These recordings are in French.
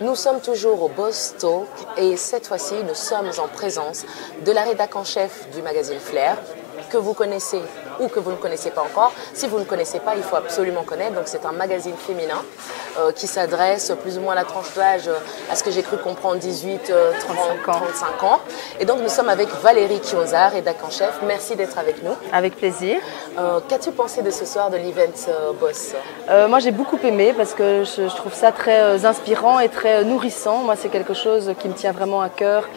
Nous sommes toujours au Boss Talk et cette fois-ci, nous sommes en présence de la rédac en chef du magazine Flair, que vous connaissez ou que vous ne connaissez pas encore. Si vous ne connaissez pas, il faut absolument connaître. Donc c'est un magazine féminin qui s'adresse plus ou moins à la tranche d'âge, à ce que j'ai cru comprendre, 35 ans. Et donc nous sommes avec Valérie Chiozza, rédac en chef. Merci d'être avec nous. Avec plaisir. Qu'as-tu pensé de ce soir de l'event Boss? Moi j'ai beaucoup aimé parce que je trouve ça très inspirant et très nourrissant. Moi c'est quelque chose qui me tient vraiment à cœur.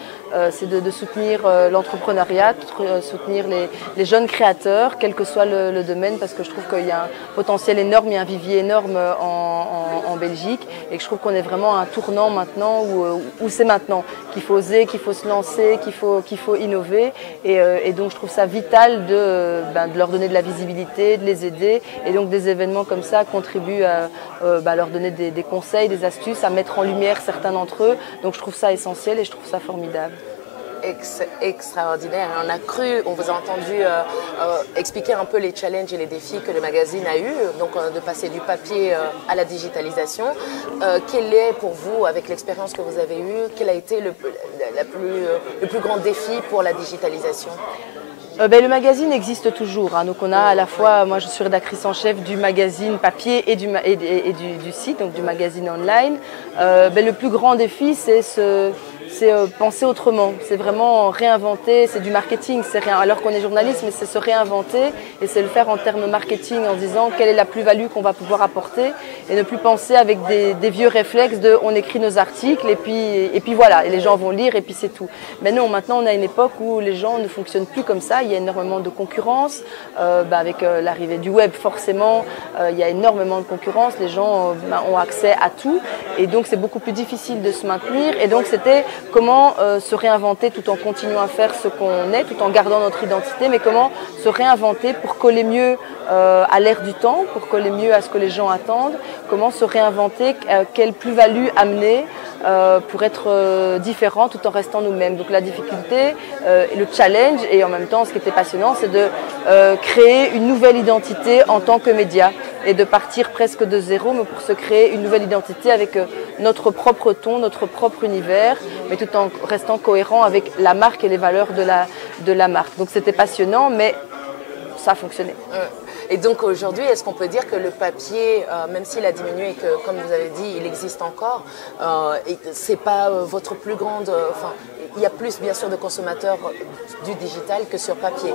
C'est de soutenir l'entrepreneuriat, de soutenir les jeunes créateurs, quel que soit le domaine, parce que je trouve qu'il y a un potentiel énorme, il y a un vivier énorme en Belgique et que je trouve qu'on est vraiment à un tournant maintenant où c'est maintenant qu'il faut oser, qu'il faut se lancer, qu'il faut innover et donc je trouve ça vital de leur donner de la visibilité, de les aider et donc des événements comme ça contribuent à leur donner des conseils, des astuces, à mettre en lumière certains d'entre eux. Donc je trouve ça essentiel et je trouve ça formidable. Extraordinaire. On vous a entendu expliquer un peu les challenges et les défis que le magazine a eu, donc de passer du papier à la digitalisation. Quel est pour vous, avec l'expérience que vous avez eue, quel a été le plus grand défi pour la digitalisation? Le magazine existe toujours, hein. Donc on a à la fois, moi je suis rédactrice en chef du magazine papier et du site, donc du magazine online. Le plus grand défi c'est penser autrement, c'est vraiment réinventer, c'est du marketing, alors qu'on est journaliste, mais c'est se réinventer et c'est le faire en termes marketing en disant quelle est la plus-value qu'on va pouvoir apporter et ne plus penser avec des vieux réflexes de on écrit nos articles et puis voilà, et les gens vont lire et puis c'est tout. Mais non, maintenant on a une époque où les gens ne fonctionnent plus comme ça, il y a énormément de concurrence, avec l'arrivée du web forcément, il y a énormément de concurrence, les gens ont accès à tout et donc c'est beaucoup plus difficile de se maintenir et donc c'était comment se réinventer tout en continuant à faire ce qu'on est, tout en gardant notre identité, mais comment se réinventer pour coller mieux à l'ère du temps, pour coller mieux à ce que les gens attendent, comment se réinventer, quelle plus-value amener pour être différent tout en restant nous-mêmes. Donc la difficulté, le challenge et en même temps ce qui était passionnant, c'est de créer une nouvelle identité en tant que média et de partir presque de zéro, mais pour se créer une nouvelle identité avec notre propre ton, notre propre univers, mais tout en restant cohérent avec la marque et les valeurs de la marque. Donc c'était passionnant, mais ça a fonctionné. Et donc aujourd'hui, est-ce qu'on peut dire que le papier, même s'il a diminué et que, comme vous avez dit, il existe encore, c'est pas votre plus grande... il y a plus, bien sûr, de consommateurs du digital que sur papier.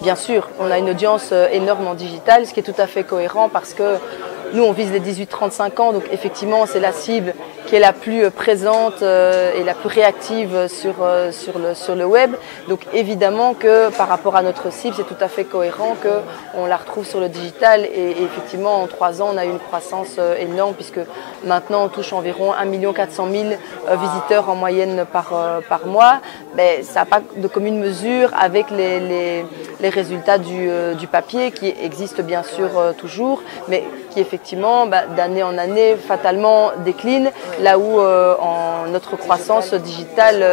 Bien sûr, on a une audience énorme en digital, ce qui est tout à fait cohérent parce que nous, on vise les 18-35 ans, donc effectivement, c'est la cible qui est la plus présente et la plus réactive sur le web. Donc évidemment que par rapport à notre cible, c'est tout à fait cohérent qu'on la retrouve sur le digital. Et effectivement, en 3 ans, on a eu une croissance énorme puisque maintenant, on touche environ 1 400 000 visiteurs en moyenne par mois. Mais ça n'a pas de commune mesure avec les résultats du papier qui existent bien sûr toujours, mais qui effectivement d'année en année fatalement décline, là où notre croissance digitale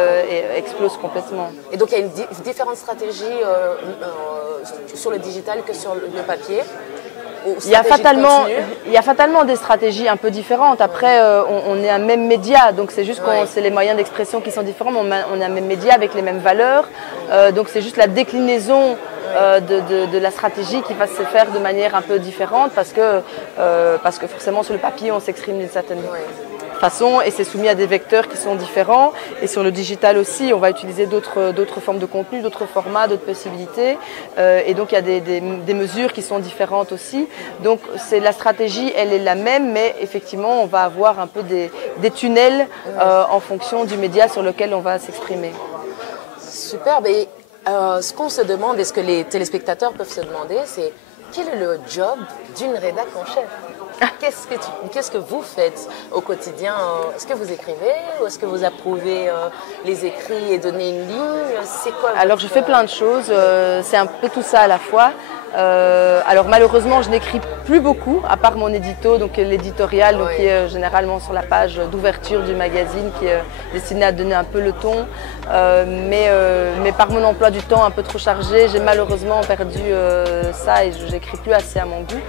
explose complètement. Et donc il y a une différente stratégie sur le digital que sur le papier? Il y a fatalement des stratégies un peu différentes. Après, on est un même média, donc c'est juste que c'est les moyens d'expression qui sont différents, mais on est un même média avec les mêmes valeurs. Donc c'est juste la déclinaison de la stratégie qui va se faire de manière un peu différente parce que forcément sur le papier on s'exprime d'une certaine façon et c'est soumis à des vecteurs qui sont différents et sur le digital aussi on va utiliser d'autres formes de contenu, d'autres formats, d'autres possibilités et donc il y a des mesures qui sont différentes aussi. Donc la stratégie elle est la même mais effectivement on va avoir un peu des tunnels en fonction du média sur lequel on va s'exprimer. Superbe. Et ce qu'on se demande et ce que les téléspectateurs peuvent se demander, c'est quel est le job d'une rédac en chef? Qu'est-ce que vous faites au quotidien? Est-ce que vous écrivez ou est-ce que vous approuvez les écrits et donnez une ligne? C'est quoi Alors je fais plein de choses, c'est un peu tout ça à la fois. Alors malheureusement, je n'écris plus beaucoup, à part mon édito, donc l'éditorial, Oui. qui est généralement sur la page d'ouverture du magazine, qui est destiné à donner un peu le ton. Mais par mon emploi du temps un peu trop chargé, j'ai malheureusement perdu ça et je n'écris plus assez à mon goût.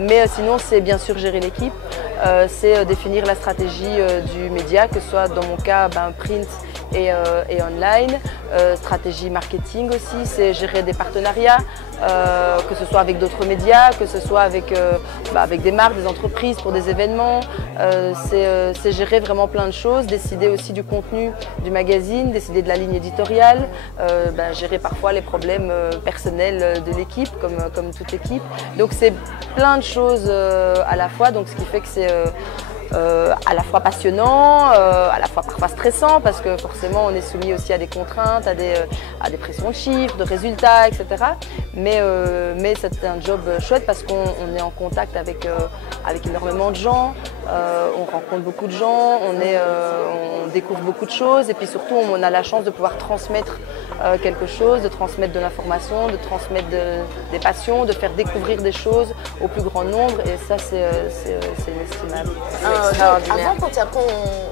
Mais sinon, c'est bien sûr gérer l'équipe, c'est définir la stratégie du média, que ce soit dans mon cas print et online, stratégie marketing aussi, c'est gérer des partenariats, que ce soit avec d'autres médias, que ce soit avec des marques, des entreprises pour des événements, c'est gérer vraiment plein de choses, décider aussi du contenu du magazine, décider de la ligne éditoriale, gérer parfois les problèmes personnels de l'équipe, comme toute équipe. Donc c'est plein de choses à la fois, donc ce qui fait que c'est à la fois passionnant, à la fois parfois stressant parce que forcément on est soumis aussi à des contraintes, à des pressions de chiffres, de résultats, etc. Mais c'est un job chouette parce qu'on est en contact avec énormément de gens, on rencontre beaucoup de gens, on découvre beaucoup de choses et puis surtout on a la chance de pouvoir transmettre quelque chose, de transmettre de l'information, de transmettre des passions, de faire découvrir des choses au plus grand nombre et ça c'est inestimable.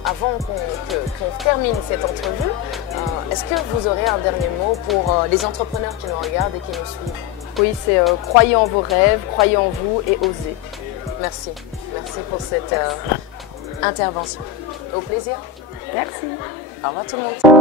Avant qu'on termine cette entrevue, est-ce que vous aurez un dernier mot pour les entrepreneurs qui nous regardent et qui nous suivent? Oui, c'est croyez en vos rêves, croyez en vous et osez. Merci. Merci pour cette intervention. Au plaisir. Merci. Au revoir tout le monde.